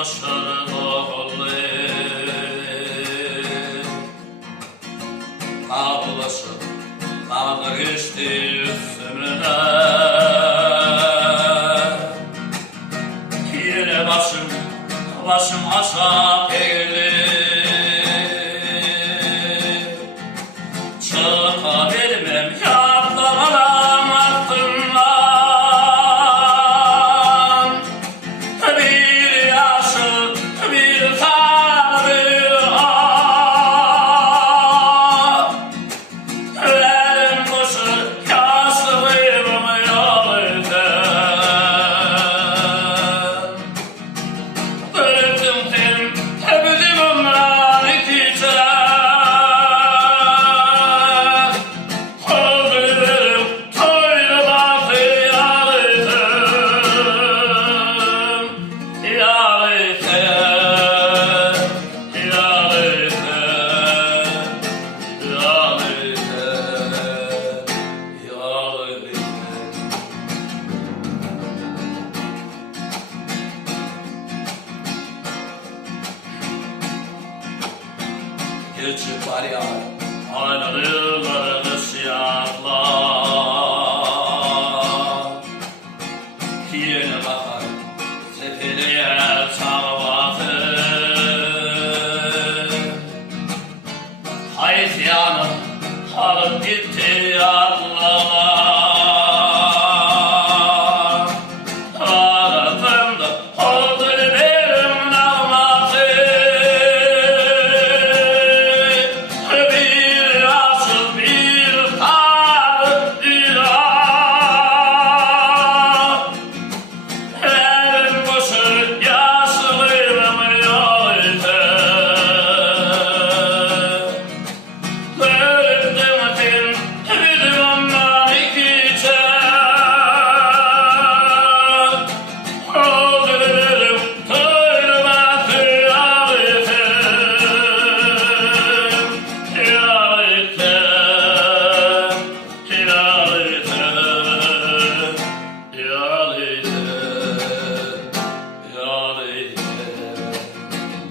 başarılı Kavlaşıp kalır geçti yüzümüne Yine başım aşağı eğilir Çıkabilmem yaptığımdan aklımdan Bir yaşık bir tabi Verim kuşu kasılıyım yoldan Bıraktım terim ebedi bundan ikice Öldürürüm toylu batı yarıdım Geçip var ya aynalarını siyahlar Yine bakar tepeleye